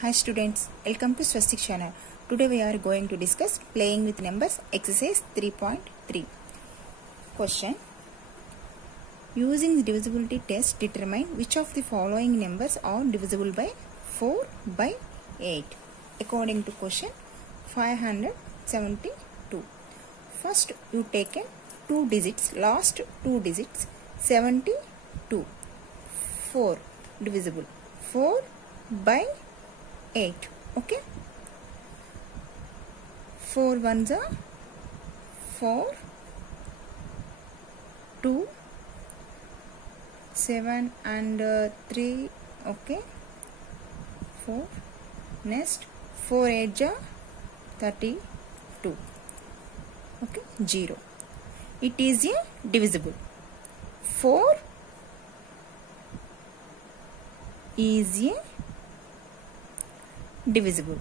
Hi students, welcome to Swastik channel. Today we are going to discuss playing with numbers exercise 3.3. Question: using the divisibility test, determine which of the following numbers are divisible by 4 by 8. According to question 572. First you take 2 digits, last 2 digits, 72. 4 divisible. 4 by 8. Okay, 4 ones are 4, 2, 7 and 3. Okay, 4. Next 4 8 are 32. Okay, 0. It is a divisible. 4 is a divisible.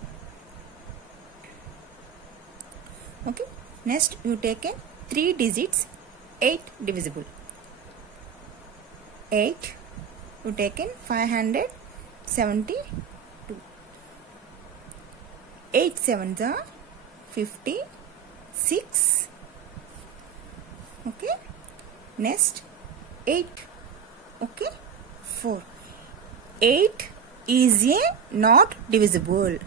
Okay, next you take 3 digits, 8 divisible. 8 you take 572. 8 sevens are 56. Okay, next 8. Okay, 4. 8 is a not divisible.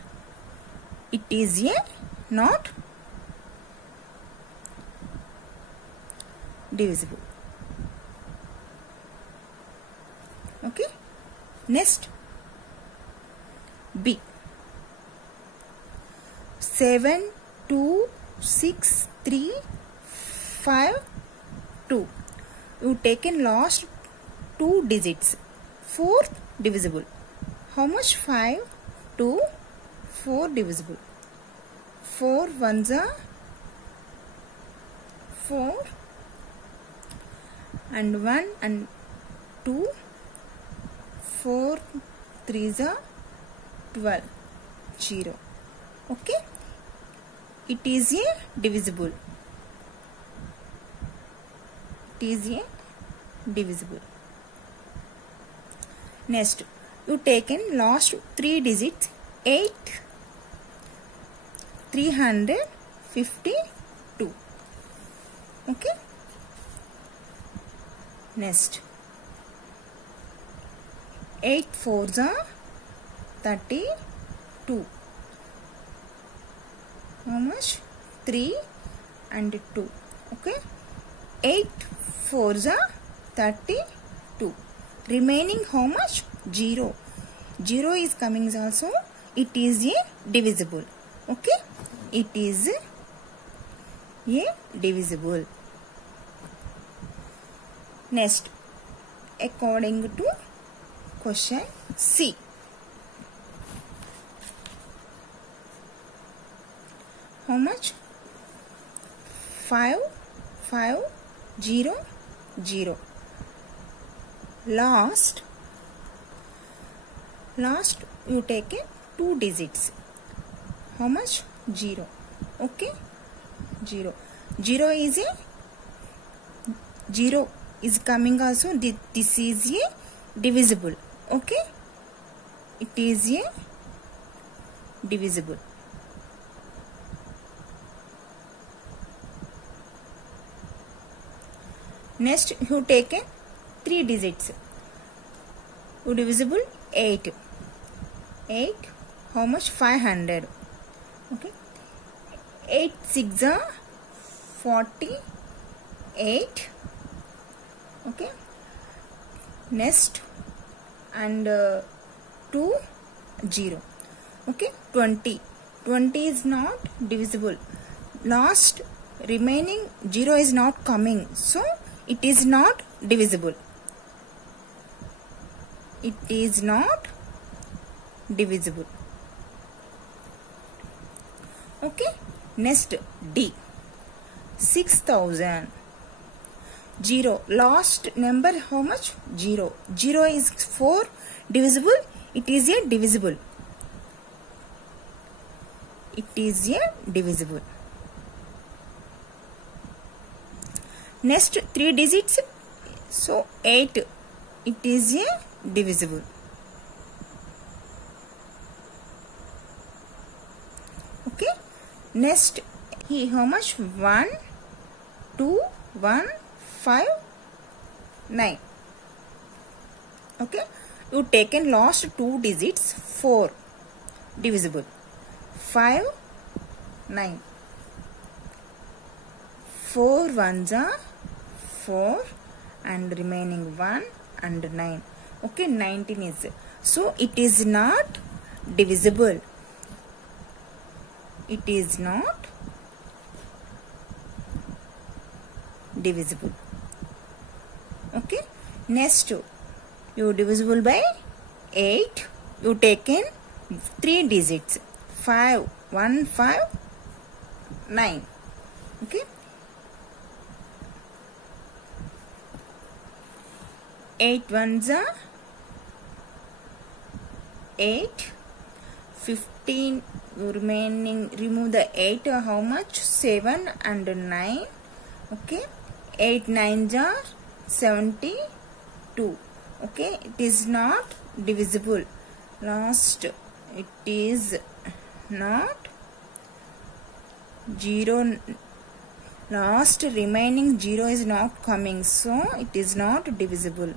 It is a not divisible. Okay, next B. 7 2 6 3 5 2. You taken last 2 digits, 4th divisible. How much? 5, 2, 4 divisible. 4 ones are 4 and 1 and 2, 4 threes are 12, 0. Okay, it is a divisible. It is a divisible. Next you taken last 3 digits, 8, 352. Okay, next 8 fours are 32. How much? 3 and 2. Okay, 8 fours are 32. Remaining how much? 0. 0 is coming also. It is a divisible. Okay, it is a divisible. Next, according to question C. How much? 5 5 0 0. Last you take 2 digits. How much? 0. Okay, 0. 0 is a 0 is coming also. This is a divisible. Okay, it is a divisible. Next you take 3 digits. You divisible 8. 8 how much? 500. Okay, 8 6 are 48. Okay, next and 2 0. Okay, 20 is not divisible. Last remaining 0 is not coming, so it is not divisible. It is not divisible. Okay, next D. 6000. 0. Last number how much? 0. 0 is 4 divisible. It is a divisible. It is a divisible. Next 3 digits. So 8. It is a divisible. Next, how much? 1, 2, 1, 5, 9. Okay. You taken last 2 digits, 4 divisible. 5, 9. 4 ones are 4 and remaining 1 and 9. Okay, 19 is. So it is not divisible. It is not divisible. Okay. Next, you divisible by 8. You taken 3 digits. 5, 1, 5, 9. Okay. 8 ones are 8. 15 remaining, remove the 8, how much? 7 and 9. Okay. 8 nines are 72. Okay. It is not divisible. Last, it is not 0. Last remaining 0 is not coming, so it is not divisible.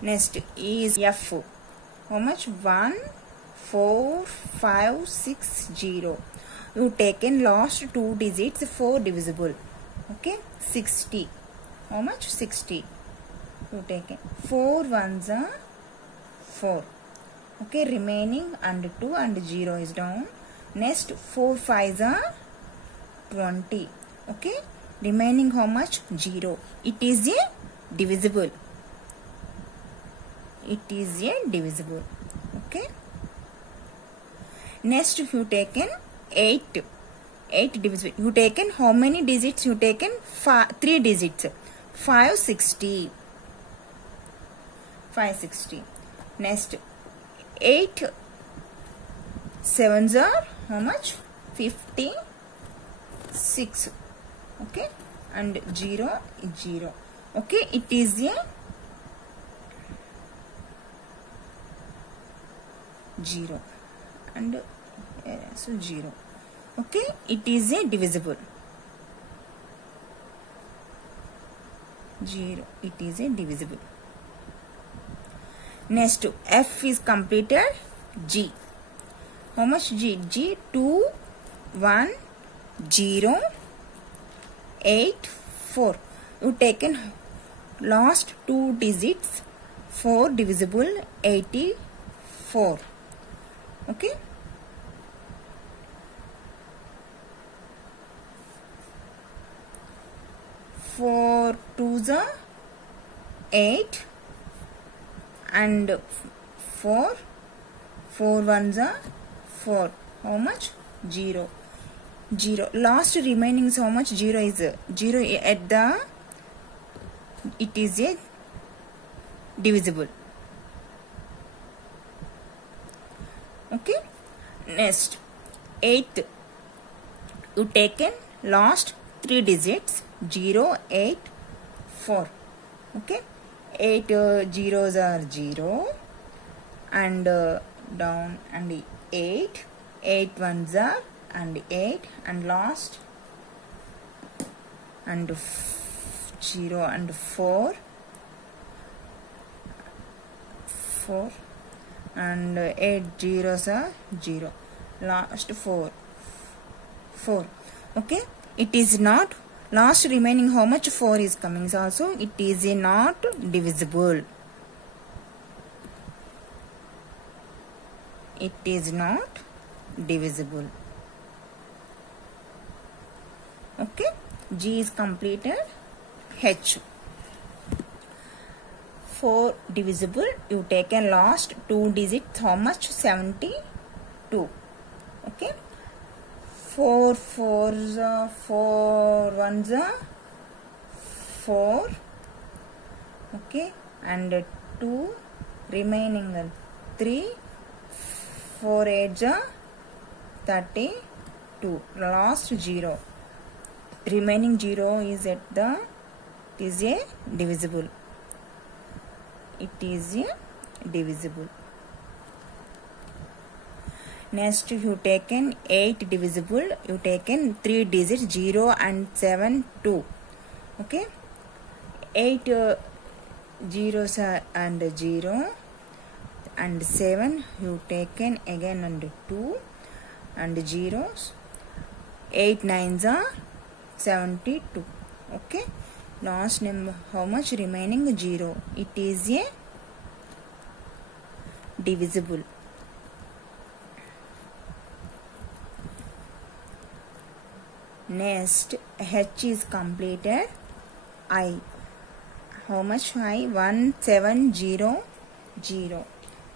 Next is F. How much? 1, 4, 5, 6, 0. You taken last 2 digits, 4 divisible. Okay, 60. How much? 60. You taken 4 ones are 4. Okay, remaining and 2 and 0 is down. Next, 4 5s are 20. Okay, remaining how much? 0. It is a divisible. It is a divisible. Okay. Next, you taken 8. 8 divisible. You taken how many digits? You taken 3 digits. 560. 560. Next, 8 sevens are how much? 56. Okay, and 0 is 0. Okay, it is a 0 and so 0. Okay, it is a divisible. 0. It is a divisible. Next, F is completed. G. How much? G? G 2, 1, 0, 8, 4. You taken last 2 digits. 4 divisible. 84. Okay. 4 2s are 8 and 4 1s are 4. How much? 0. 0. Last remaining is how much? 0 is 0 at the, it is a divisible. Okay. Next, 8th, you taken last 3 digits. 0, 8, 4. Okay. 8 zeros are 0 and down and 8. 8 ones are and 8 and last and 0 and 4 and 8 zeros are 0. Last 4. Okay. It is not. Last remaining how much? 4 is coming. Also, it is not divisible. It is not divisible. Okay. G is completed. H. 4 divisible. You taken last 2 digits. How much? 72. Okay. 4 4s are 4 1s are 4. Okay, and 2 remaining 3. 4 8s are 32. Last 0. Remaining 0 is at the, it is a divisible. It is a divisible. Next you taken 8 divisible, you taken 3 digits 0 and 7 2. Okay, 8 zeros and 0 and 7 you taken again and 2 and zeros. 8 nines are 72. Okay, last number, how much remaining? 0. It is a divisible. Next, H is completed. I, how much? I 1700.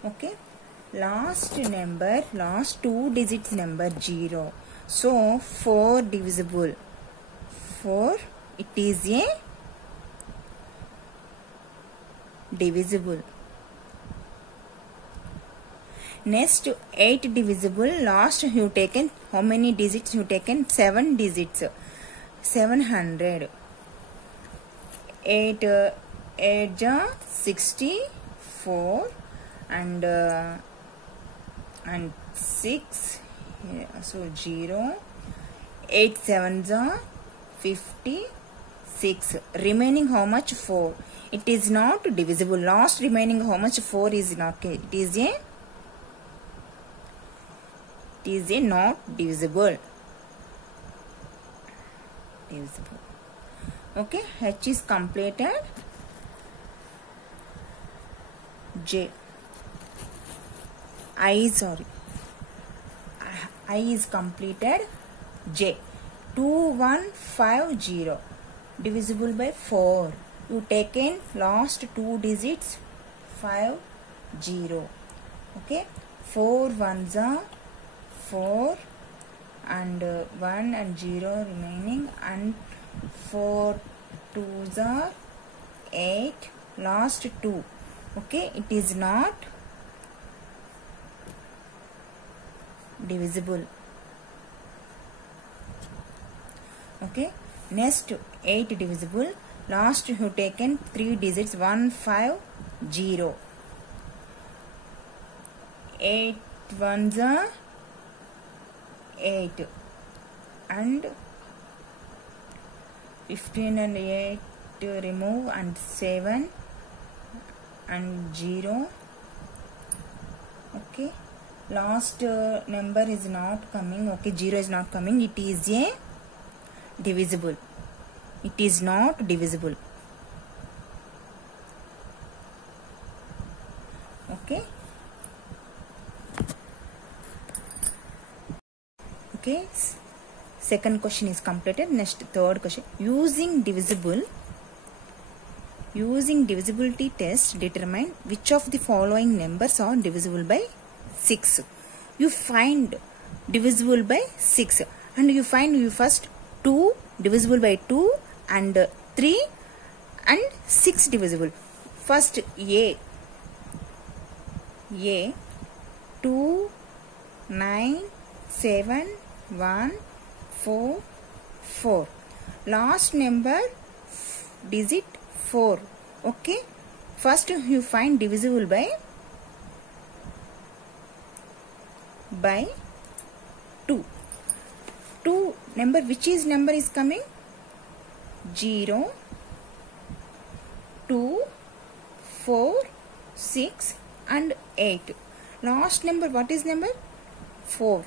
Okay, last number, last 2 digits number 0. So 4 divisible. 4, it is a divisible. Next, 8 divisible. Last you taken, how many digits you taken? 7 digits. 700. 8 8 64 and 6. So 0. 8 sevens are 56. Remaining how much? 4. It is not divisible. Last remaining how much? 4 is not. It is a not divisible. Okay, H is completed. J, I is completed. J, 2150 divisible by 4. You taken last 2 digits 50. Okay, 4 ones are 4 and 1 and 0 remaining, and 4 twos are 8. Last 2. Okay, it is not divisible. Okay, next 8 divisible. Last you have taken 3 digits 150. 8 ones are 8 and 15 and 8 to remove, and 7 and 0. Okay, last number is not coming. Okay, 0 is not coming. It is a divisible. It is not divisible. Okay. Okay, second question is completed. Next, third question. Using divisibility test, determine which of the following numbers are divisible by 6. You find divisible by 6, and you find you first 2 divisible by 2 and 3 and 6 divisible. First A 2 9 7 1 4 4. Last number digit 4. Okay, first you find divisible by 2. 2 number, which is number is coming? 0 2 4 6 and 8. Last number, what is number? 4.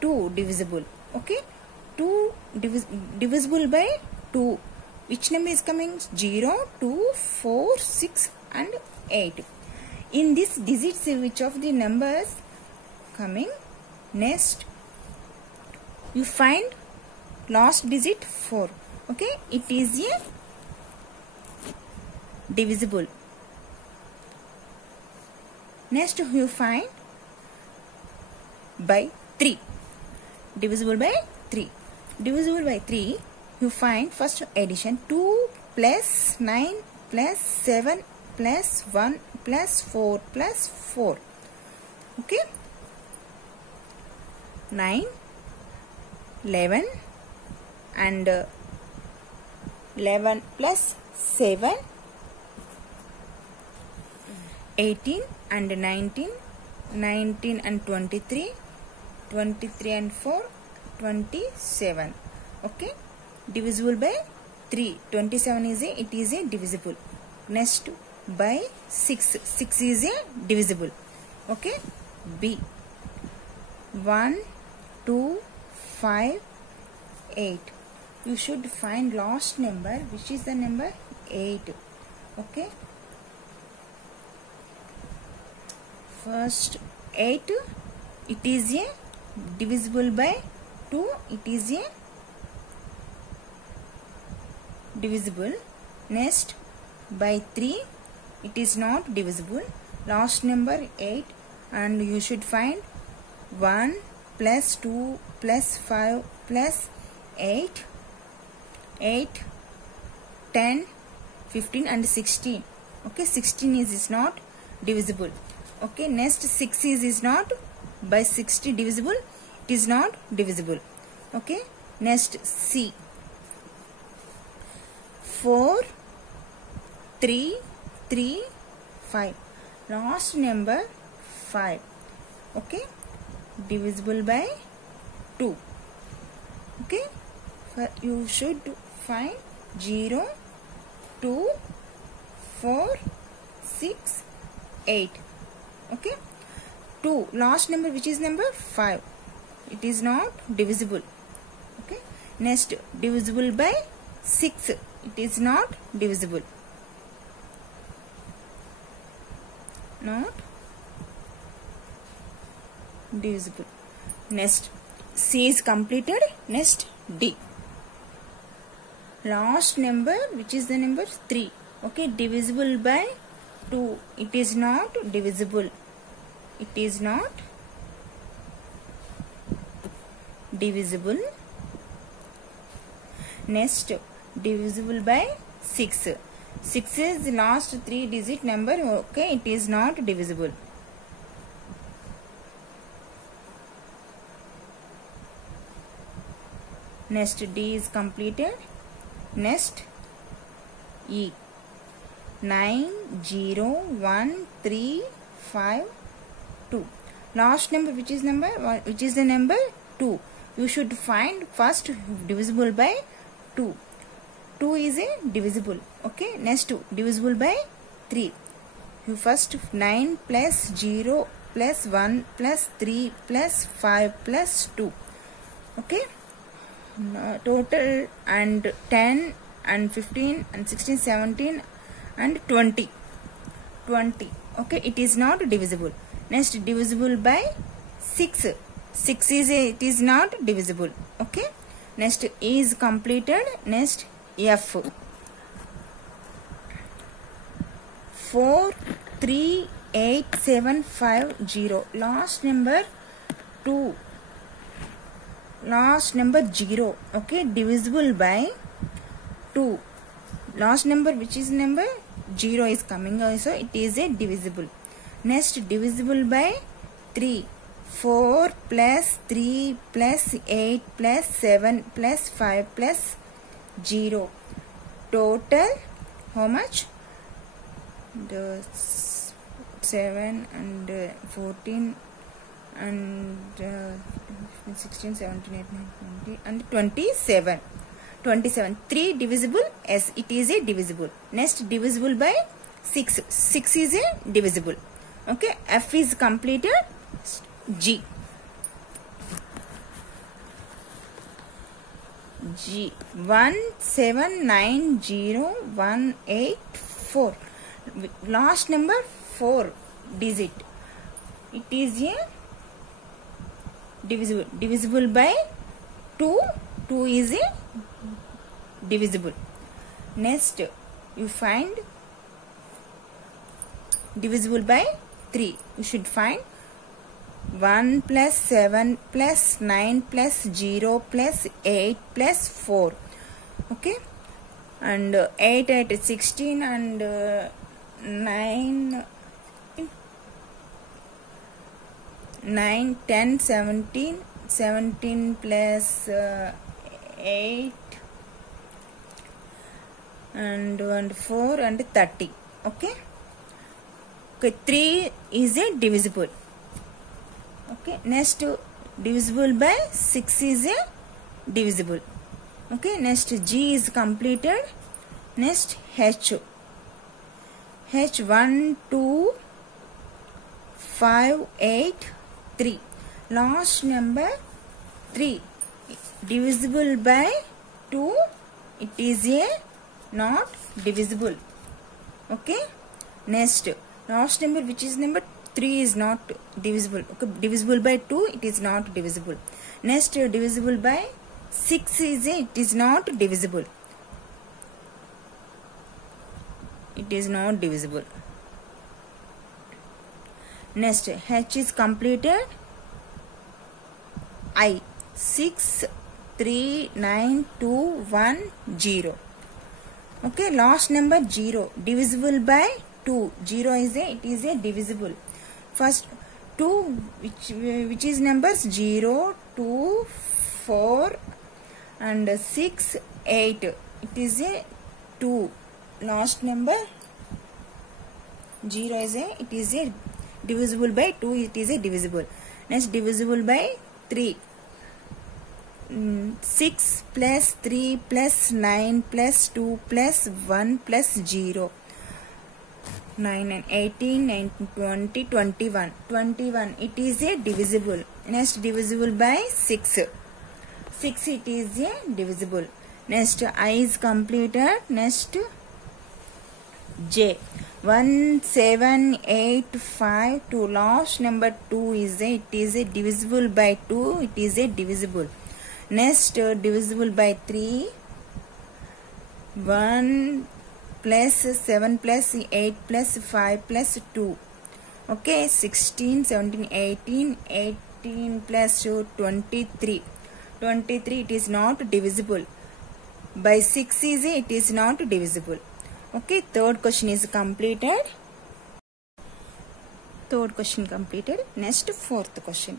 2 divisible. Okay, 2 divisible by 2. Which number is coming? 0 2 4 6 and 8. In this digits, which of the numbers coming? Next, you find last digit 4. Okay, it is a divisible. Next, you find by 3. Divisible by 3. Divisible by 3, you find first addition 2 plus 9 plus 7 plus 1 plus 4 plus 4. Okay, 9 11 and 11 plus 7 18 and 19 19 and 23, 23 and 4, 27. Okay, divisible by 3. 27 is a divisible. Next by 6. 6 is a divisible. Okay, B. 1, 2, 5, 8. You should find last number, which is the number 8. Okay, first 8, it is a divisible by 2. It is a divisible. Next by 3, it is not divisible. Last number 8, and you should find 1 plus 2 plus 5 plus 8, 10, 15 and 16. Okay, 16 is not divisible. Okay, next 6 is not by 60 divisible. It is not divisible. Okay, next C. 4, 3, 3, 5. Last number 5. Okay, divisible by 2. Okay, you should find 0, 2, 4, 6, 8. Okay, 2, last number, which is number 5. It is not divisible. Okay, next divisible by 6. It is not divisible. Not divisible. Next C is completed. Next D. Last number, which is the number 3. Okay, divisible by 2. It is not divisible. It is not divisible. Next divisible by 6. 6 is the last 3 digit number. Okay, it is not divisible. Next D is completed. Next E. 9, 0, 1, 3, 5, 2. Last number, which is the number 2. You should find first divisible by 2. 2 is a divisible. Okay, next 2 divisible by 3. You first 9 plus 0 plus 1 plus 3 plus 5 plus 2. Okay, total and 10 and 15 and 16, 17 and 20. Okay, it is not divisible. Next divisible by 6. 6 is it is not divisible. Okay, next E is completed. Next F. 4, 3, 8, 7, 5, 0. Last number 2. Last number 0. Okay, divisible by 2. Last number, which is number 0, is coming also. It is a divisible. Next divisible by 3. 4 plus 3 plus 8 plus 7 plus 5 plus 0. Total how much? The 7 and 14 and 16, 17, 18, 20 and 27. 27. 3 divisible. Yes, it is a divisible. Next divisible by 6. 6 is a divisible. Okay, F is completed. G. G. 1, 7, 9, 0, 1, 8, 4. Last number 4 digit. It is a divisible. Divisible by 2. 2 is a divisible. Next you find divisible by 3. You should find 1 plus 7 plus 9 plus 0 plus 8 plus 4. Okay, and 8 at 16 and 9, 10, 17, 17 plus 8 and 4 and 30. Okay, 3 is a divisible. Okay, next divisible by 6 is a divisible. Okay, next G is completed. Next H 1 2 5 8 3, last number 3 divisible by 2, it is a not divisible. Okay, next last number which is number 3 is not divisible. Okay, divisible by 2, it is not divisible. Next divisible by 6 is it is not divisible. It is not divisible. Next H is completed. I 6 3 9 2 1 0. Okay, last number 0 divisible by 2. 0 is a it is a divisible. First 2 which is numbers 0 2 4 and 6 8, it is a 2. Last number 0 is a it is a divisible by 2, it is a divisible. Next divisible by 3. 6 plus 3 plus 9 plus 2 plus 1 plus 0. 9 and 18, 19, 20, 21. 21, it is a divisible. Next divisible by 6. 6, it is a divisible. Next I is completed. Next J 1 7 8 5 2, last number 2 is a it is a divisible by 2, it is a divisible. Next divisible by 3. 1 plus 7 plus 8 plus 5 plus 2. Okay, 16 17 18, 18 plus 2 23. 23, it is not divisible. By 6 is a it is not divisible. Okay, third question is completed. Third question completed. Next fourth question.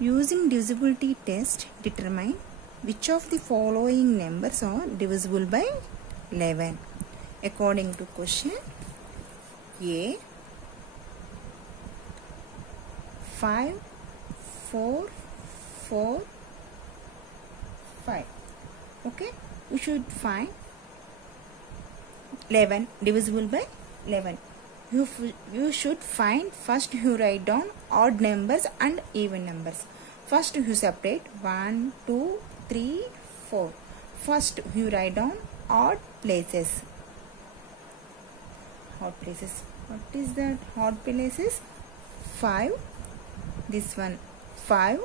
Using divisibility test, determine which of the following numbers are divisible by 11. According to question A, 5 4 4 5. Okay, we should find 11 divisible by 11. You should find, first you write down odd numbers and even numbers. First you separate 1 2 3 4. First you write down odd places. Odd places. What is that? Odd places? 5. This one 5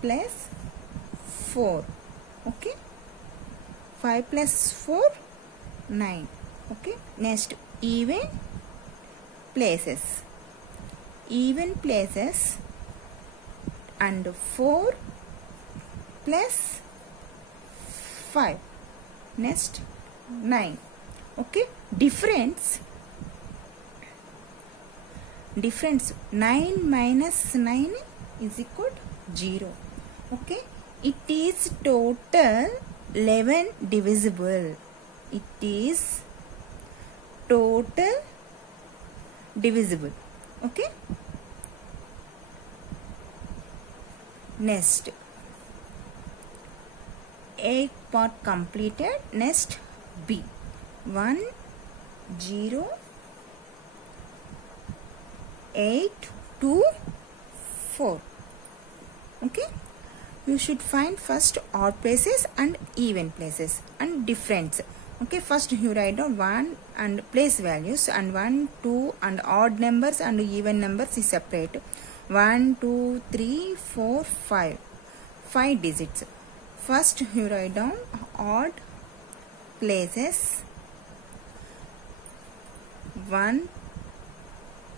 plus 4. Okay, 5 plus 4 9. Okay, next even places. Even places and 4 plus 5. Next 9. Okay, difference 9 minus 9 is equal to 0. Okay, it is total 11 divisible. It is total divisible. Okay, next A part completed. Next B 1 0 8 2 4. Okay, you should find first odd places and even places and difference. Okay, first you write down 1 and place values and 1 2 and odd numbers and even numbers is separate. 1 2 3 4 5 5 digits. First you write down odd places. 1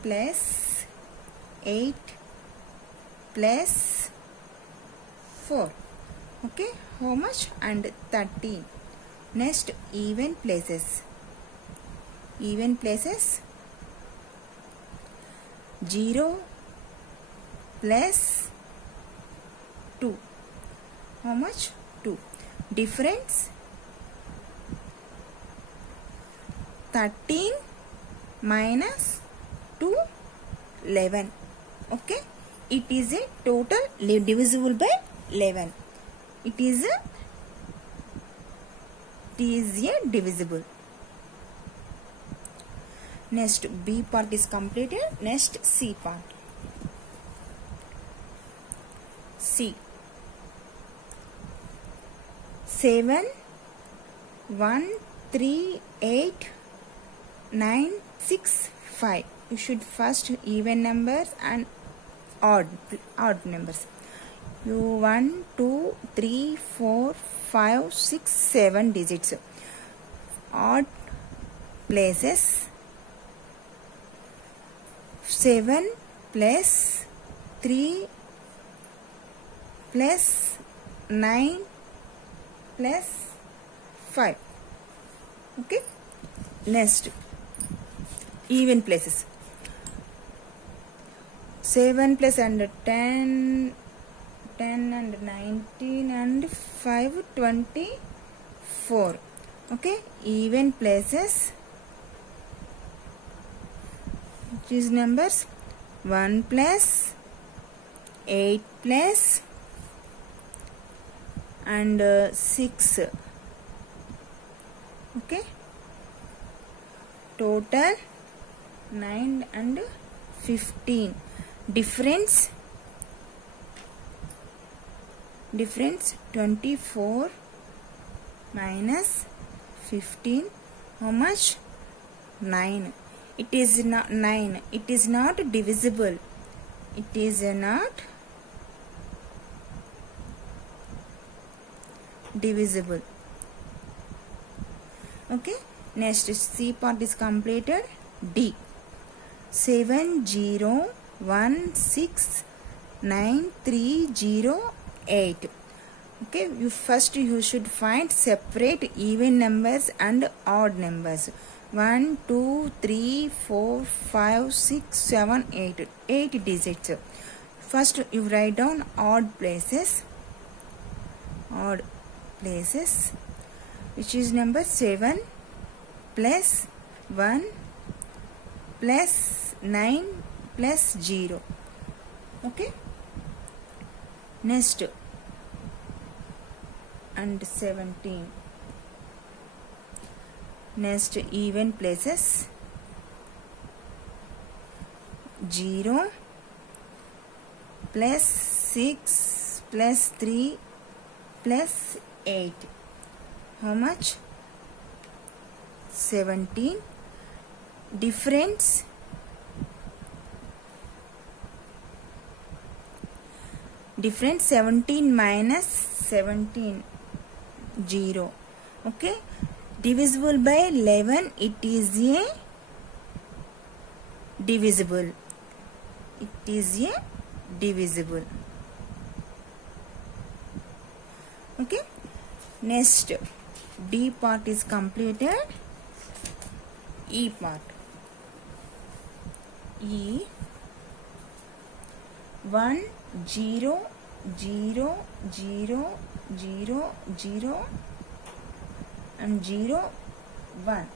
plus 8 plus 4. Okay, how much? And 13. Next even places. Even places 0 plus 2. How much? 2. Difference 13 minus 2 11. Okay, it is a total divisible by 11. It is a divisible. Next B part is completed. Next C part. C. 7 1 3 8 9 6 5. You should first even numbers and odd numbers. You 1 2 3 4 5 6 7 digits. Odd places. 7 plus 3 plus 9 plus 5. Okay. Next, even places. 7 plus and 10 and 19 and 5 24. Okay, even places. These numbers 1 plus 8 plus and 6. Okay, total 9 and 15. Difference 24 minus 15. How much? 9. It is not 9. It is not divisible. It is not divisible. Okay. Next C part is completed. D. 7 0 1 6 9 3 0 8. Okay. You should find separate even numbers and odd numbers. 1 2 3 4 5 6 7 8. 8 digits. First you write down odd places. Odd places, which is number 7 plus 1 plus 9 plus 0. Okay. Next, and 17. Next, even places. 0 plus 6 plus 3 plus 8. How much? 17. Difference. Difference 17 minus 17. 0. Okay. Divisible by 11. It is a divisible. It is a divisible. Okay. Next, D part is completed. E part. E. 1 0 0 0 0 0 and 0 1.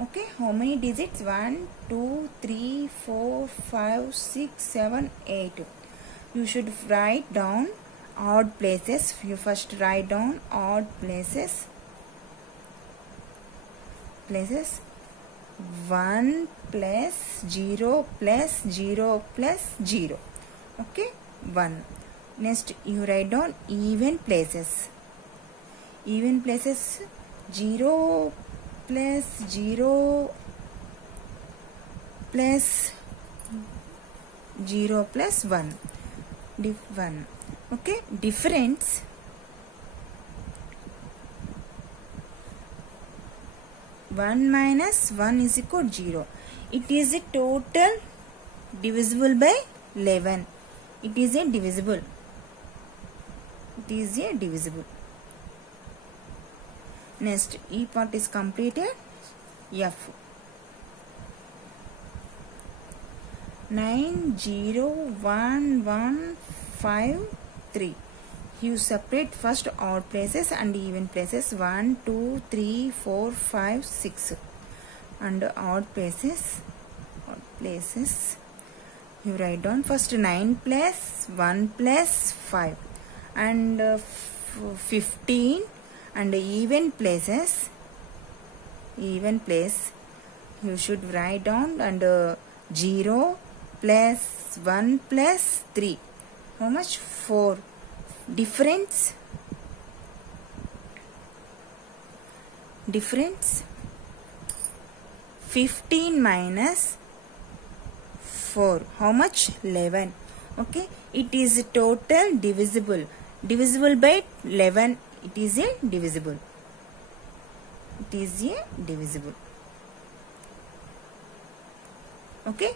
Okay, how many digits? 1 2 3 4 5 6 7 8. You should write down odd places. You first write down odd places. 1 plus 0 plus 0 plus 0. Okay, 1. Next you write down even places. Even places. 0 plus 0 plus 0 plus 1. 1. Okay, difference. One minus 1 is equal to 0. It is a total divisible by 11. It is a divisible. It is a divisible. Next, E part is completed. F. 9 0 1 1 5 3. You separate first odd places and even places. 1 2 3 4 5 6 and odd places. You write down first 9 plus 1 plus 5 and 15 and even place you should write down and 0 plus 1 plus 3. How much? 4. Difference 15 minus 4. How much? 11. Okay. It is total divisible. Divisible by 11. It is a divisible. Okay.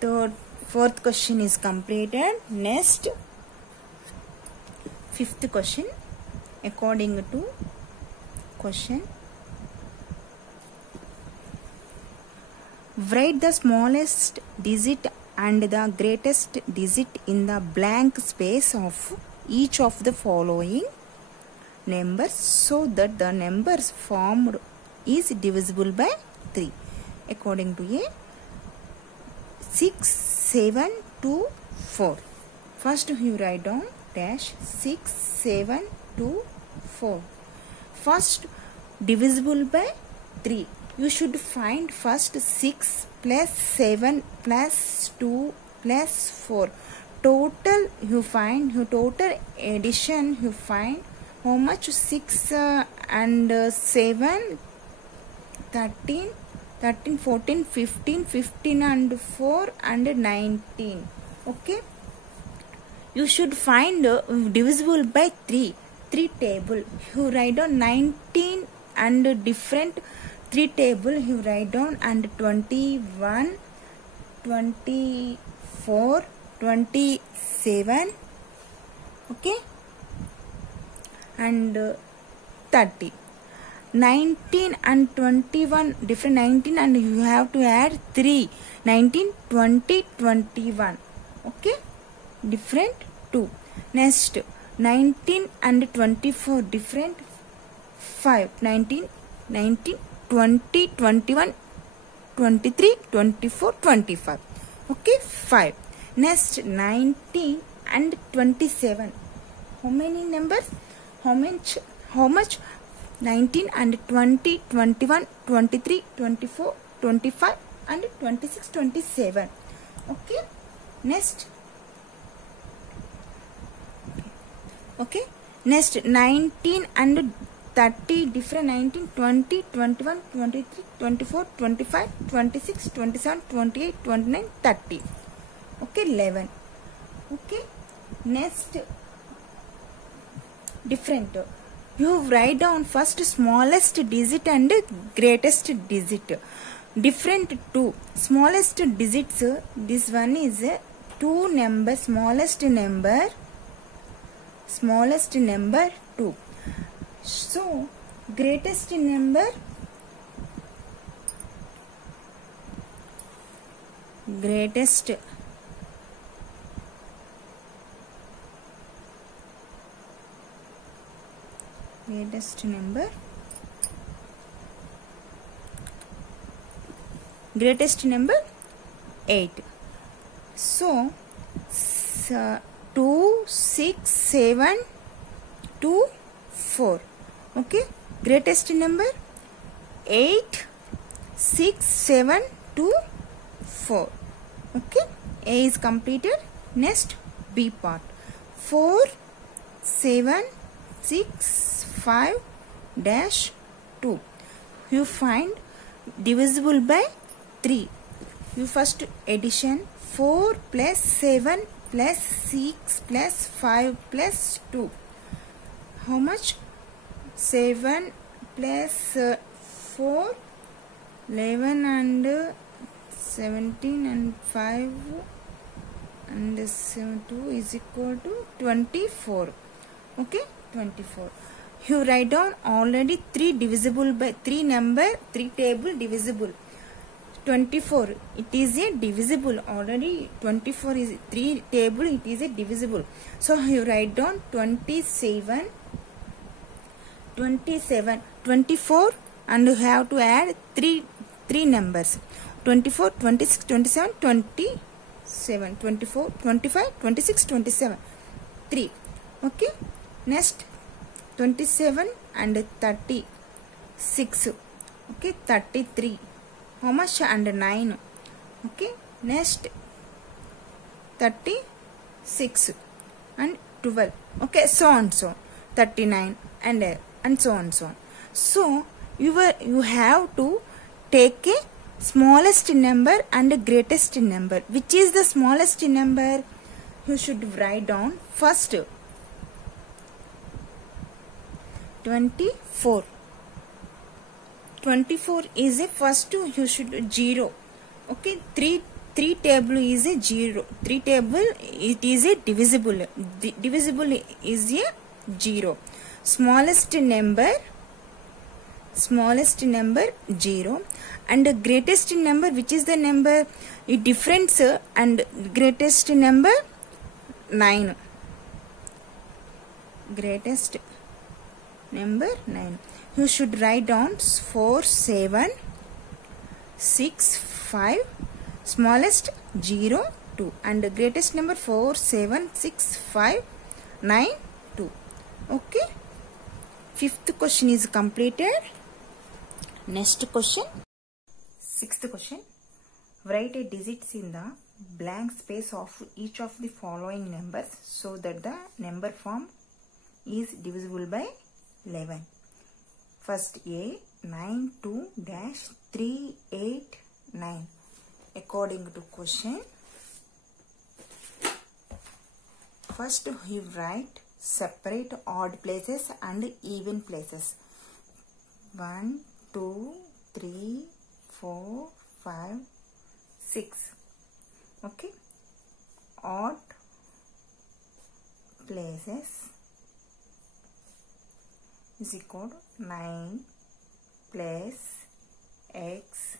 The fourth question is completed. Next, fifth question. According to question, write the smallest digit and the greatest digit in the blank space of each of the following numbers so that the numbers formed is divisible by 3. According to a 6, 7, 2, 4. First you write down dash 6, 7, 2, 4. First divisible by 3. You should find first 6 plus 7 plus 2 plus 4. Total you find, your total addition you find how much? 6 and 7, 13, 14, 15, 15 and 4 and 19. Okay. You should find divisible by 3 table. You write down 19 and different 3 table. You write down and 21, 24, 27. Okay. And 30. 19 and 21 different 19 and you have to add 3. 19, 20, 21. Okay. Different 2. Next 19 and 24 different 5. 19, 20, 21, 23, 24, 25. Okay. 5. Next 19 and 27. How many numbers? How much? 19 and 20, 21, 23, 24, 25 and 26, 27. Okay. Next. Okay. Next 19 and 30 different 19, 20, 21, 23, 24, 25, 26, 27, 28, 29, 30. Okay. 11. Okay. Next different. You write down first smallest digit and greatest digit. Different 2. Smallest digits. This one is 2 number. Smallest number 2. So greatest number greatest number 8. So 2, 6, 7, 2, 4. Okay. Greatest number 8, 6, 7, 2, 4. Okay. A is completed. Next B part. 4, 7, 6, 5 dash 2. You find divisible by 3. You first addition 4 plus 7 plus 6 plus 5 plus 2. How much? 7 plus 4, 11 and 17 and 5 and 7, 2 is equal to 24. Okay. 24. You write down already 3 divisible by 3 number, 3 table divisible. 24. It is a divisible. Already 24 is 3 table. It is a divisible. So you write down 27, 24 and you have to add 3 numbers. 24, 26, 27, 27. 7, 24, 25, 26, 27, 3. Okay, next 27 and 36. Okay, 33. How much? And 9. Okay, next 36 and 12. Okay, so on so 39 and so on so on. So you have to take a smallest number and a greatest number. Which is the smallest number? You should write down first 24. 24 is a first, you should 0. Okay, 3 table is a 0. 3 table, it is a divisible. Divisible is a 0. Smallest number 0, and the greatest number, which is the number difference, and greatest number 9. Greatest number 9. You should write down 4, 7, 6, 5, smallest 0, 2, and the greatest number 4, 7, 6, 5, 9, 2. Okay, fifth question is completed. Next question, sixth question. Write a digits in the blank space of each of the following numbers so that the number form is divisible by 11. First A, 92-389. According to question, first you write separate odd places and even places. 1, 2, 3, 4, 5, 6. Okay, odd places is equal to 9 plus x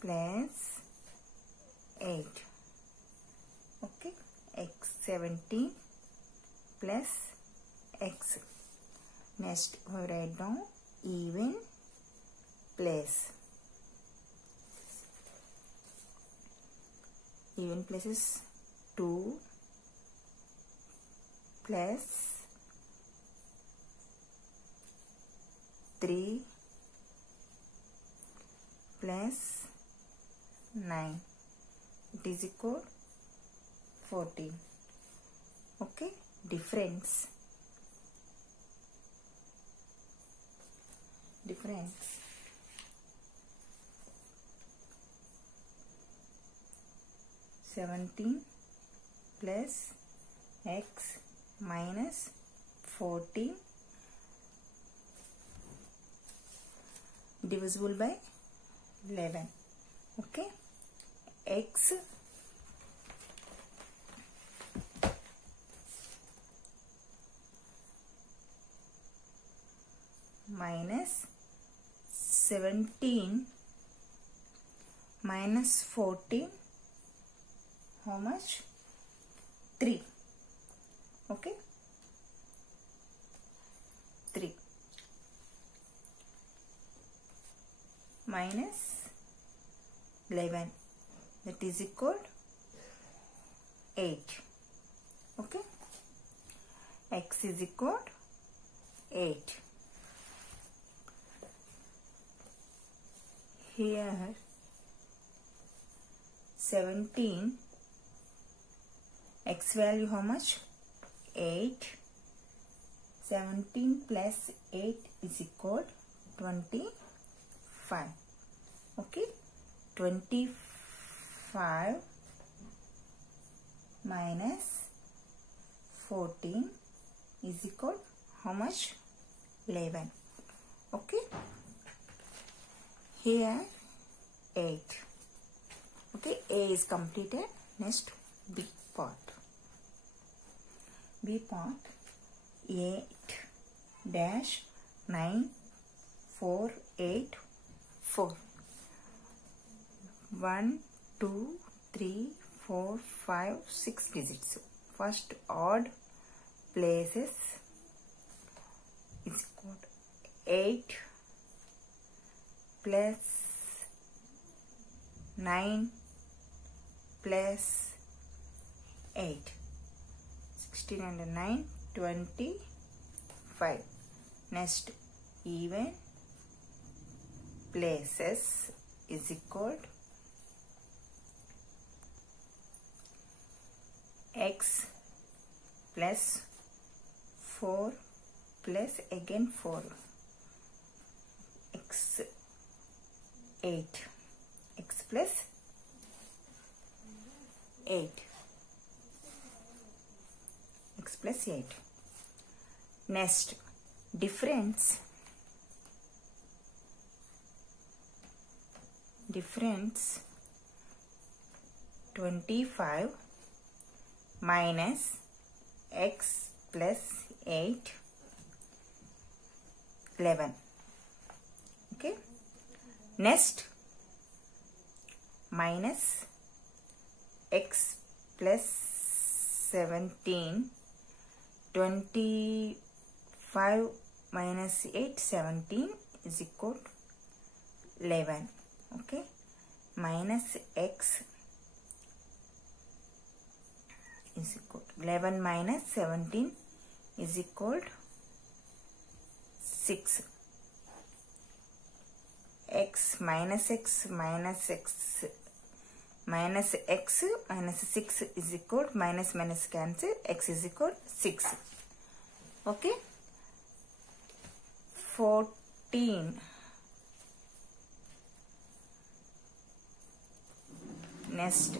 plus 8. Okay, x 17 plus x. Next we write down even place. Even places 2 plus 3 plus 9. It is equal 14. Okay, difference. 17 plus x minus 14 divisible by 11. Okay, x minus 17 minus 14, how much? 3. Okay, 3 minus 11, that is equal 8. Okay, x is equal 8. Here 17, x value how much? 8. 17 plus 8 is equal 25. Okay, 25 minus 14 is equal how much? 11. Okay, here 8. Okay, A is completed. Next B part. B part 8 dash 9 4 8 4. 1 2 3 4 5 6 digits. First odd places is called 8 plus 9 plus 8. 16 and 9, 25. Next, even places is equal to x plus 4 plus again 4, x 8, x plus 8, x plus 8. Next, difference 25 minus x plus 8, 11. Okay. Next, minus x plus 17, 25 minus 8, 17 is equal to 11. Okay. Minus x is equal to 11 minus 17 is equal to 6. X minus x minus x minus x minus 6 is equal to minus minus cancel, x is equal to 6. Okay. 14. Next,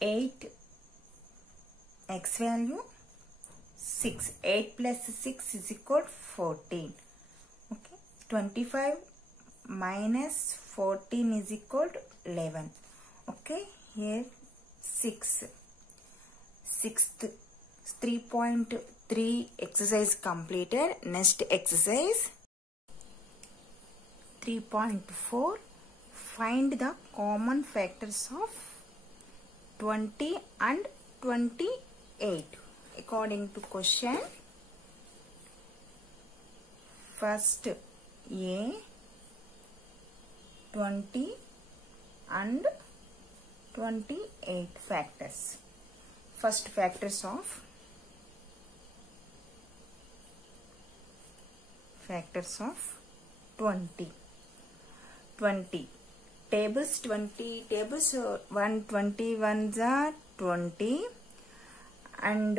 8 x value 6. 8 plus 6 is equal to 14. Okay. 25 minus 14 is equal to 11. Okay. Here 6. Sixth 3.3 exercise completed. Next exercise 3.4. Find the common factors of 20 and 28. According to question, first A 20 and 28 factors. First factors of 20. 20 tables, 20 tables, 121s are 20 and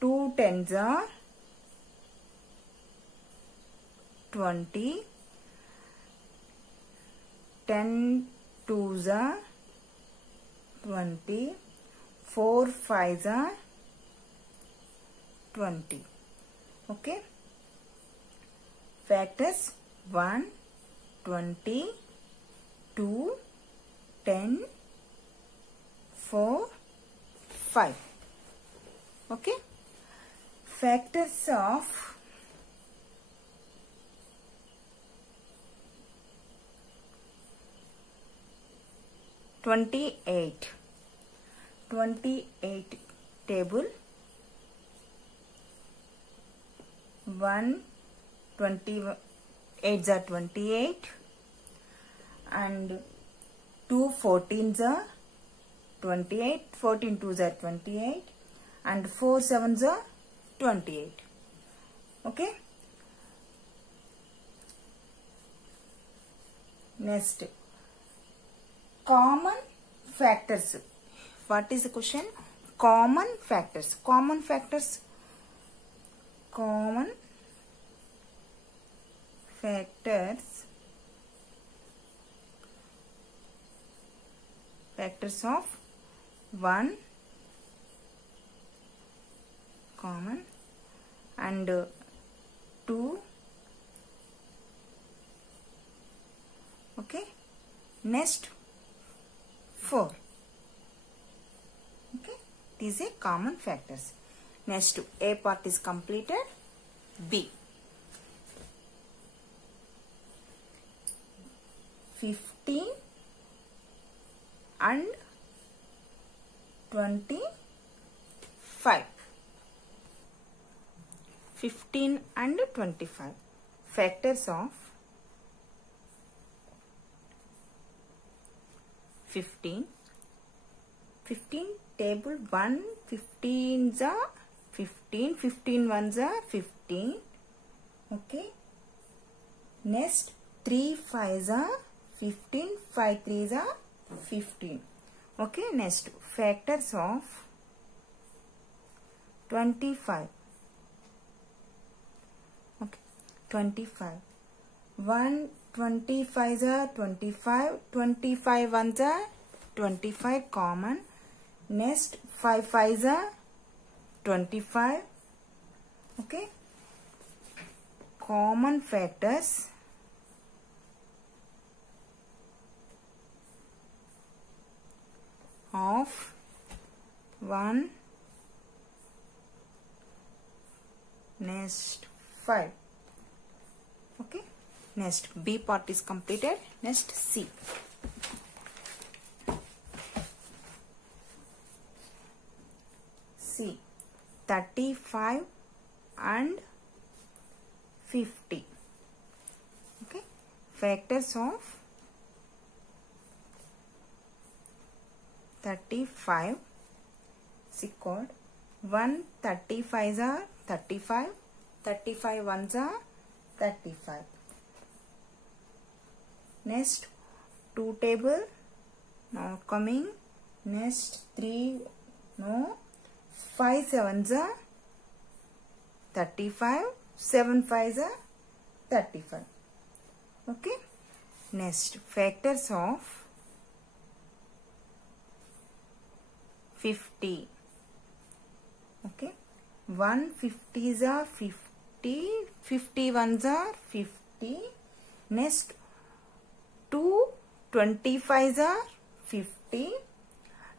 2 10s are 20, 10 2s are 20, 4 5s are 20. Okay. Factors 1, 20, 2, 10, 4, 5. Okay. Factors of 28. 28 table 1 28s are 28 and 2 14s are 28, 14 2s are 28 and 4 7s are 28. Okay. Next, common factors. What is the question? Common factors. Common factors. Common factors. Factors of 1 common and 2. Okay. Next 4. Okay. These are common factors. Next A part is completed. B. 15 and 25. 15 and 25. Factors of 15. 15 table 1 15s are 15. 15 ones are 15. Okay. Next 3 5s are 15. 5 3s are 15. Okay. Next factors of 25. Okay. 25. 1 25s are 25. 25 ones are 25 common. Next 5 5s are 25. Okay. Common factors of 1. Next 5. Okay. Next B part is completed. Next C. C 35 and 50. Okay. Factors of 35 is called 1 35s are 35. 35 ones are 35. Next 2 table now coming. Next 3 no. 5 7s are 35. 7 5s are 35. Okay. Next factors of 50. Okay. 1 50s are 50. 50 ones are 50. Next 2 25s are 50.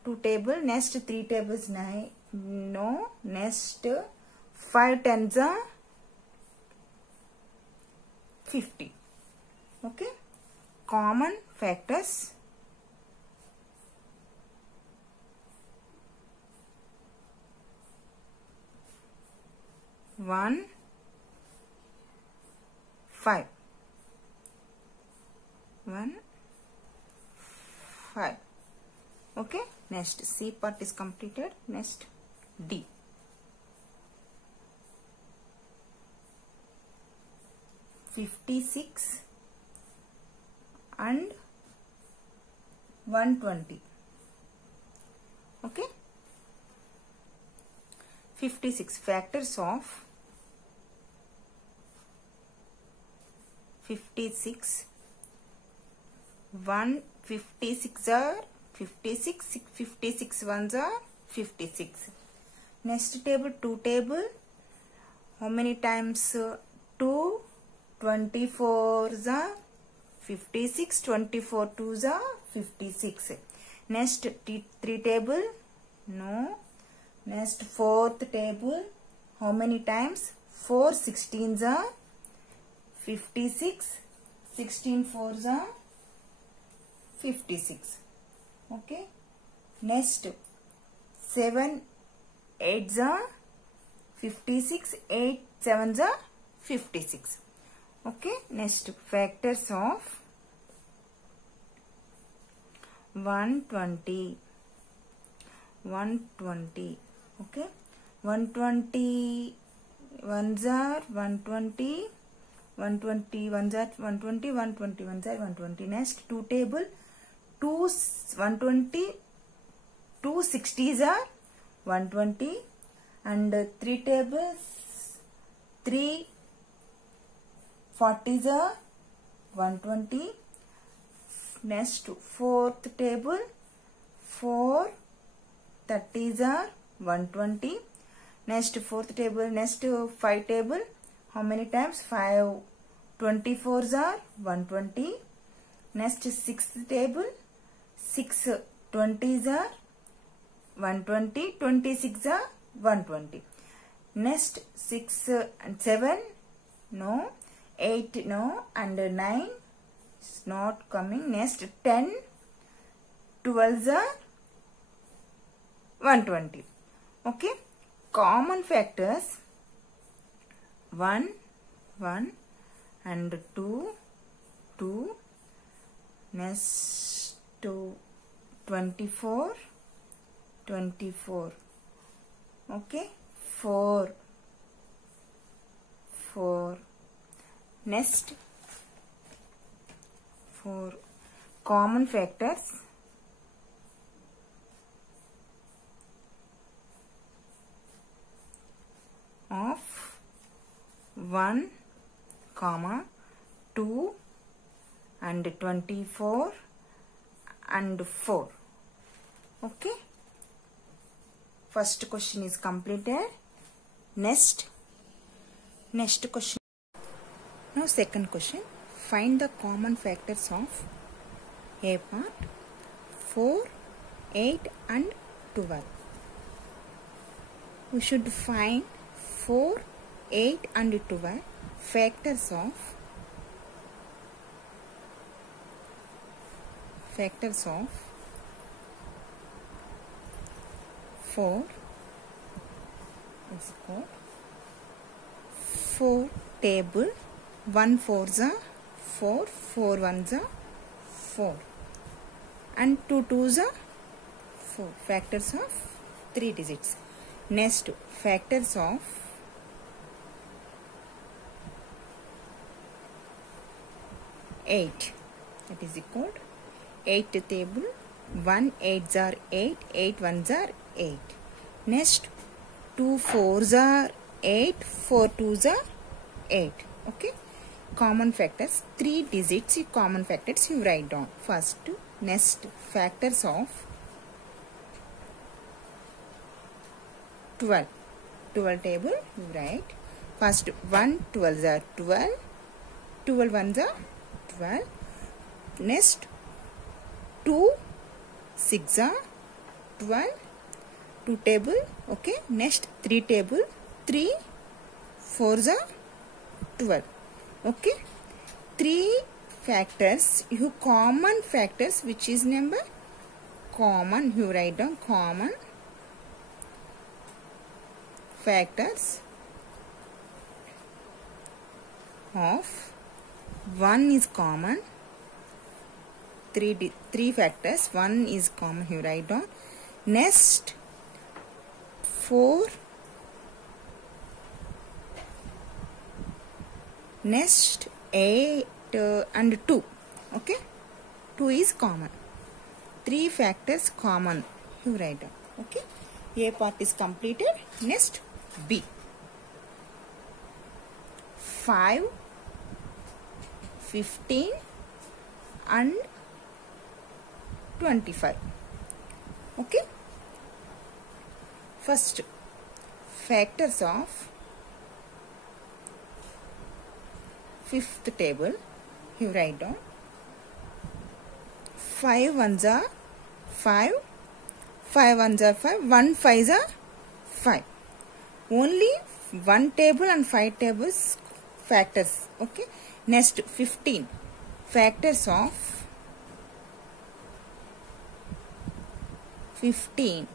2 table. Next 3 tables 9. No. Next 5 10s are 50. Okay. Common factors 1 5. 1 5. Okay. Next C part is completed. Next D. $56 and 120. Okay. 56 factors of 56. 1 56 are 56. 56 ones are 56. Next table 2 table. How many times 2? 24s are 56. 24 2s are 56. Next 3 table. No. Next 4th table. How many times? 4 16s are 56. 16 4s are 56. Okay. Next 7 8s are 56. 8 7s are 56. Okay. Next factors of 120. 120. Okay. 120 ones are 120. 120 ones are 120. 120 ones are 120. Next 2 table. 2 120. 2 60s are 120. And 3 tables. 3 40s are 120. Next 4th table. 4 30s are 120. Next 4th table. Next 5 table. How many times? 5 24s are 120. Next 6th table. 6 20s are 120. 26 are 120. Next 6 and 7 no. 8 no. And 9 is not coming. Next 10 12s are 120. Okay. Common factors 1 1 and 2 2. Next 24, 24. Okay, 4, 4. Next, 4. Common factors of 1, 2 and 24 and 4. Okay, first question is completed. Next question. Now second question, find the common factors of A part 4, 8 and 12. We should find 4, 8 and 12 factors of 4 is called 4 table, 1 4s are 4, 4 1s are 4 and 2 2s are 4. Factors of 3 digits. Next, factors of 8, that is equal 8 table, 1 8s are 8, 8 1s are 8. Next, 2 4s are 8, 4 2s are 8. Okay, common factors, 3 digits common factors you write down first. Next, factors of 12 table you write first. 1 12s are 12, 12 1s are 12. Next, 2 6 are 12, 2 table. Okay, next 3 table, 3 4s are 12. Okay, 3 factors, you common factors, which is number common, you write down common factors of 1 is common, 3 factors, 1 is common, you write down. Next, 4, next 8 and 2. Okay, 2 is common, 3 factors common, you write down. Okay, A part is completed. Next, B. 5, 15 and 25. Okay, first, factors of 5th table you write down. 5 1s are 5, 5 1s are 5, 1 5s are 5. Only 1 table and 5 tables factors. Okay, next 15 factors of 15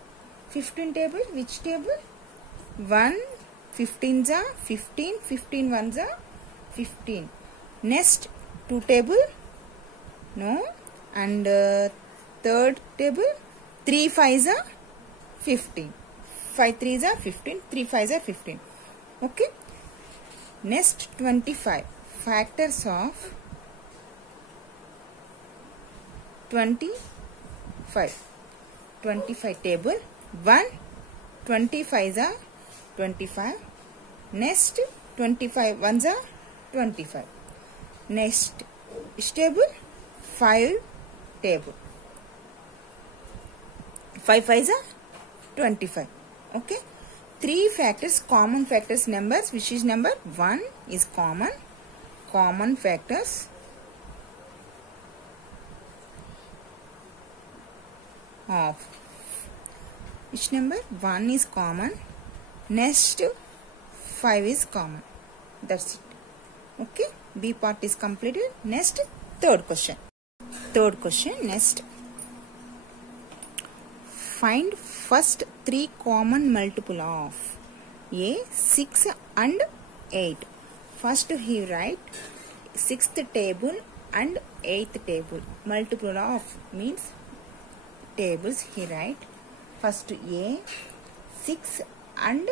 table, which table? 1 15s are 15, 15 1s are 15. Next 2 table, no, and third table, 3 5s are 15, 5 3s are 15, 3 5s are 15. Okay, next 25 factors of 25 table, 1 25s are 25. Next 25 1s are 25. Next table, 5 table, 5 5s are 25. Okay, 3 factors, common factors numbers, which is number 1 is common factors of which number? 1 is common. Next 5 is common. That's it. Okay, B part is completed. Next, third question. Next, find first 3 common multiple of A, 6 and 8. First he write 6th table and 8th table. Multiple of means tables he write. First A, 6 and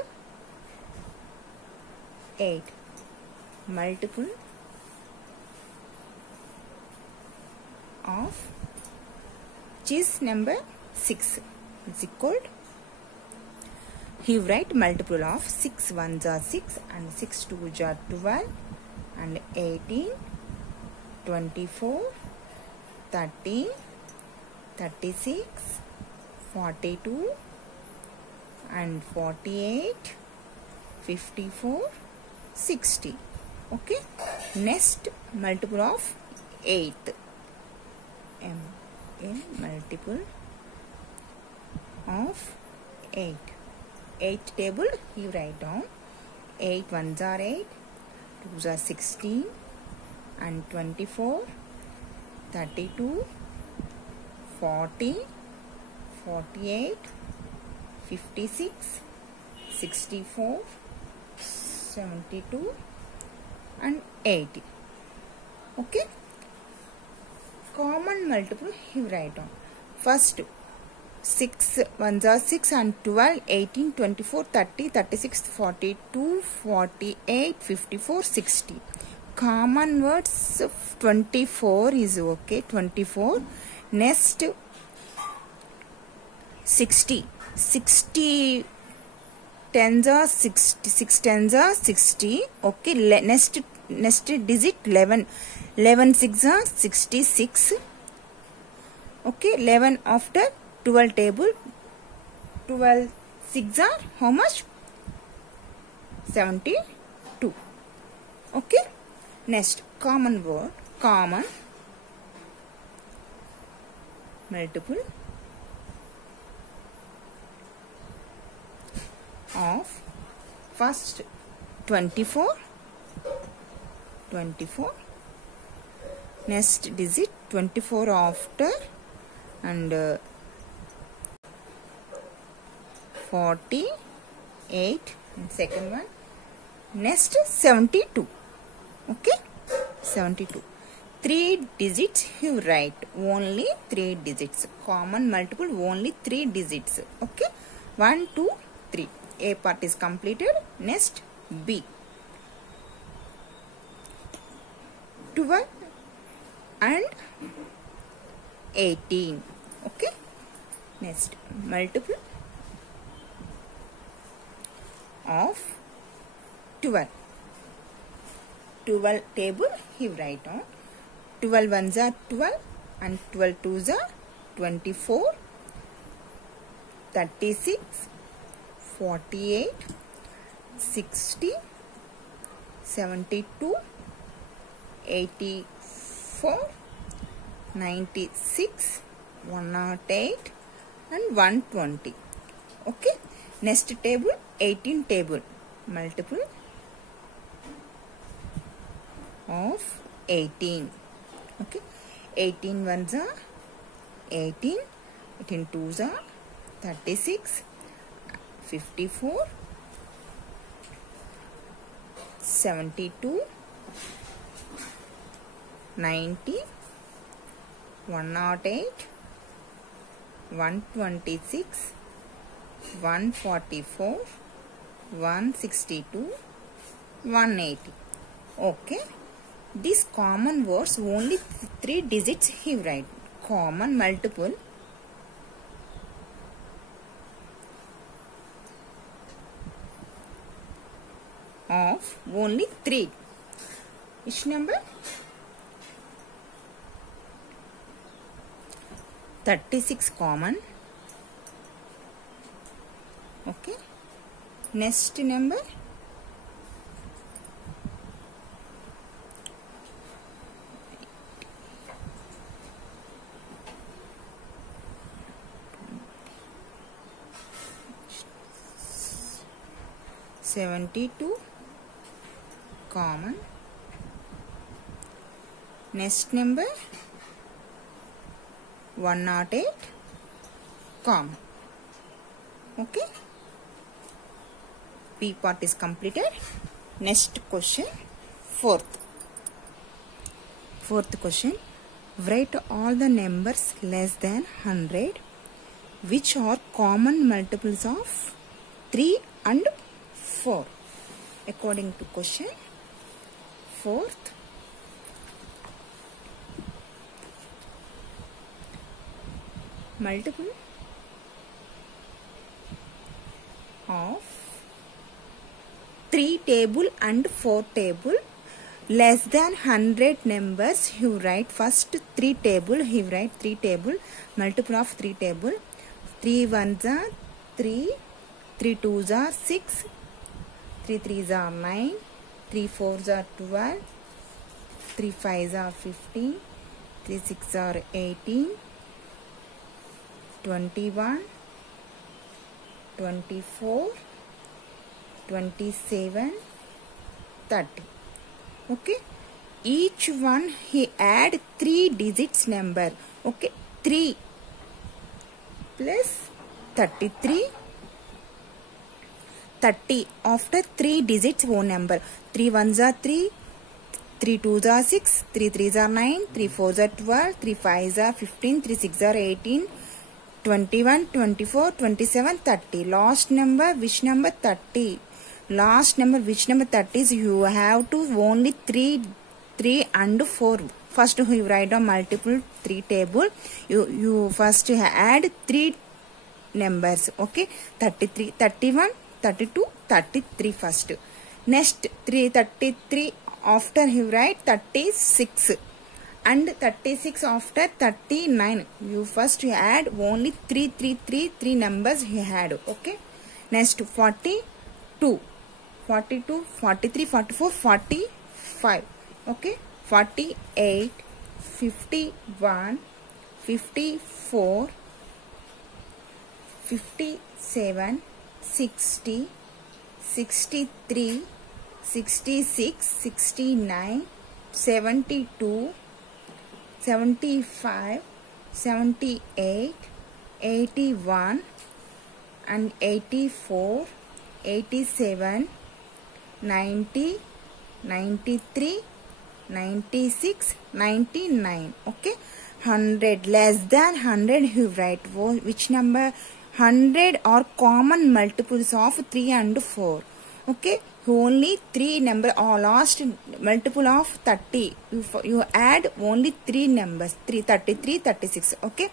8. Multiple of which number 6 is equal. He write multiple of 6 ones are 6 and 6 twos are 12 and 18, 24, 30, 36, 42 and 48, 54, 60. Okay. Next multiple of 8. Multiple of 8. 8 table you write down. 8 ones are 8, 2s are 16 and 24, 32, 40, 48, 56, 64, 72 and 80. Okay. Common multiple you write down. First 6 ones are 6 and 12, 18, 24, 30, 36, 42, 48, 54, 60. Common words 24 is okay. 24. Next 60. 60 tens are 60. 6 tens are 60. Okay. Next digit 11. 11 6 are 66. Okay. 11 after 12 table. 12 6 are how much? 72. Okay. Next common word. Common multiple of first 24. 24. Next digit 24 after and 48 and second one. Next 72. Okay. 72. 3 digits you write. Only 3 digits. Common multiple only 3 digits. Okay. 1, 2, 3. A part is completed. Next B. 12 and 18. Okay. Next multiple of 12. 12 table he write on. 12 ones are 12 and 12 twos are 24, 36, 48, 60, 72, 84, 96, 108 and 120. Okay. Next table 18 table. Multiple of 18. Okay. 18 ones are 18. 18 twos are 36, 54, 72, 90, 108, 126, 144, 162, 180. Okay. These common words only 3 digits he write. Common multiple of only 3. Which number? 36 common. Okay. Next number 72 common. Next number 108 common. Okay. B part is completed. Next question, fourth question. Write all the numbers less than 100 which are common multiples of 3 and 4. According to question, fourth, multiple of 3 table and 4 table less than 100 numbers. You write first 3 table, you write 3 table, multiple of 3 table. 3 ones are 3, 3 twos are 6, 3 threes are 9, 3 fours are 12, 3 fives are 15, 3 six are 18, 21, 24, 27, 30. Okay, each one he add 3 digits number. Okay, 3 plus 33, 30 after 3 digits one number. 3 ones are 3, 3 twos are 6, 3 threes are 9, 3 fours are 12, 3 fives are 15, 3 six are 18, 21, 24, 27, 30. Last number, which number? 30. Last number, which number? 30 is you have to only 3 and 4. First you write down multiple 3 table. You first add 3 numbers. Okay, 33, 31, 32, 33 first. Next 33 after you write 36 and 36 after 39. You first you add only 3 numbers you had. Okay, next 42, 42, 43, 44, 45. Okay, 48, 51, 54, 57, 60, 63, 66, 69, 72, 75, 78, 81 and 84, 87, 90, 93, 96, 99. Okay, 100 less than 100 you write which number? 100 are common multiples of 3 and 4. Okay, only 3 number or last multiple of 30. You add only 3 numbers, 33, 36. Okay,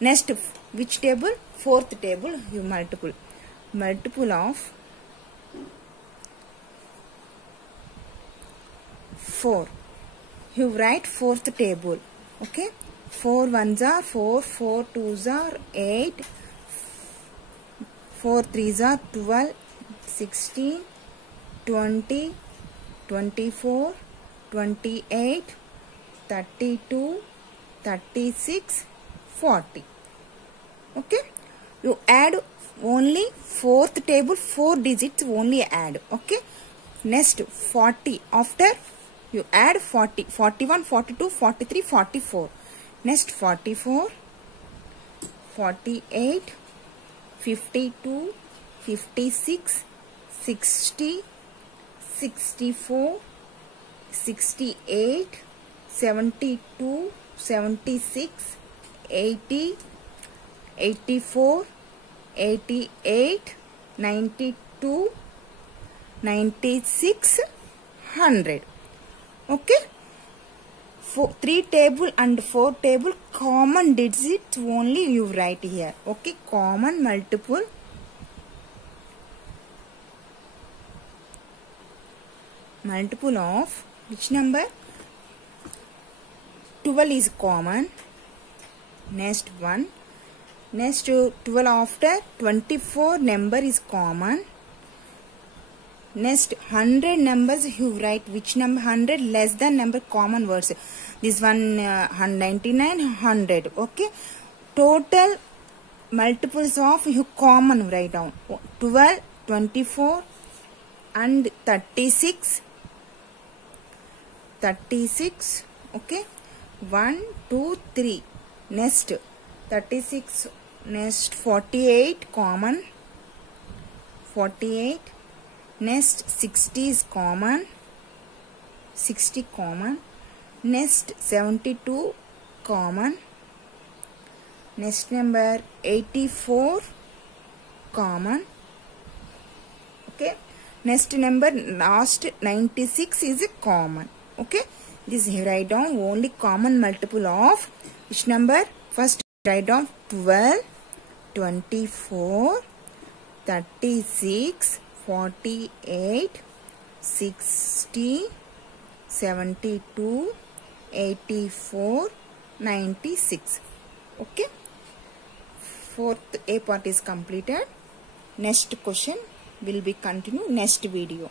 next which table? Fourth table you multiple of 4. You write fourth table. Okay, 4 ones are 4, 4 twos are 8, 4 threes are 12, 16, 20, 24, 28, 32, 36, 40. Okay, you add only fourth table, 4 digits only add. Okay, next 40 after you add 40, 41, 42, 43, 44. Next 44, 48, 52, 56, 60, 64, 68, 72, 76, 80, 84, 88, 92, 96, 100. Okay, 3 table and 4 table common digits only you write here. Okay, common multiple of which number? 12 is common. Next one, next 12 after 24 number is common. Next 100 numbers you write which number? 100 less than number common words. This one 99, 100. Okay, total multiples of you common write down 12, 24 and 36. Okay, 1, 2, 3. Next 36. Next 48 common, 48. Next 60 is common, 60 common. Next 72 common, Next number 84 common. Okay. Next number last 96 is a common. Okay. This write down only common multiple of which number? First write down 12, 24, 36, 48, 60, 72, 84, 96. Okay. Fourth A part is completed. Next question will be continued next video.